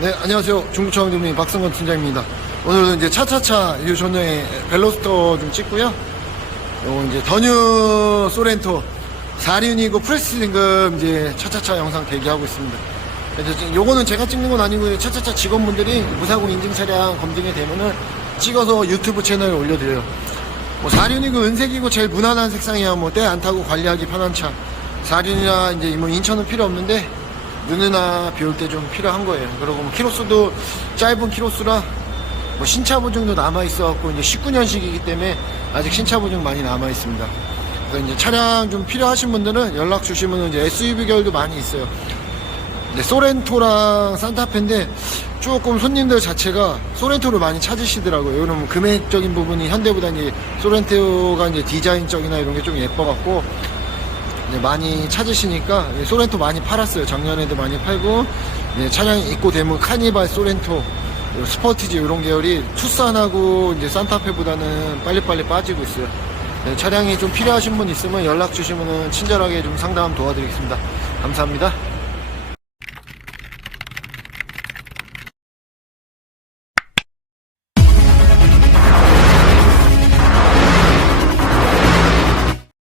네, 안녕하세요. 주민 박성건 팀장입니다. 오늘은 이제 차차차 이 전에 벨로스터 좀 찍고요. 요 이제 더뉴 소렌토 4륜이고 프레스 등급 이제 차차차 영상 대기하고 있습니다. 지금 요거는 제가 찍는 건 아니고 차차차 직원분들이 무사고 인증 차량 검증이 되면은 찍어서 유튜브 채널에 올려드려요. 뭐 4륜이고 은색이고 제일 무난한 색상이야 뭐 때 안 타고 관리하기 편한 차. 4륜이나 이제 뭐 인천은 필요 없는데 눈이나 비 올 때 좀 필요한 거예요. 그리고 뭐 키로수도 짧은 키로수라 뭐 신차 보증도 남아 있어갖고 이제 19년식이기 때문에 아직 신차 보증 많이 남아 있습니다. 그래서 이제 차량 좀 필요하신 분들은 연락 주시면 이제 SUV 계열도 많이 있어요. 네, 소렌토랑 산타페인데 조금 손님들 자체가 소렌토를 많이 찾으시더라고요. 왜냐면 금액적인 부분이 현대보다 이제 소렌토가 이제 디자인적이나 이런 게 좀 예뻐갖고 네, 많이 찾으시니까 예, 소렌토 많이 팔았어요. 작년에도 많이 팔고 네, 차량 입고 되면 카니발 소렌토 스포티지 이런 계열이 투싼하고 이제 산타페보다는 빨리빨리 빠지고 있어요. 네, 차량이 좀 필요하신 분 있으면 연락 주시면 친절하게 좀 상담 도와드리겠습니다. 감사합니다.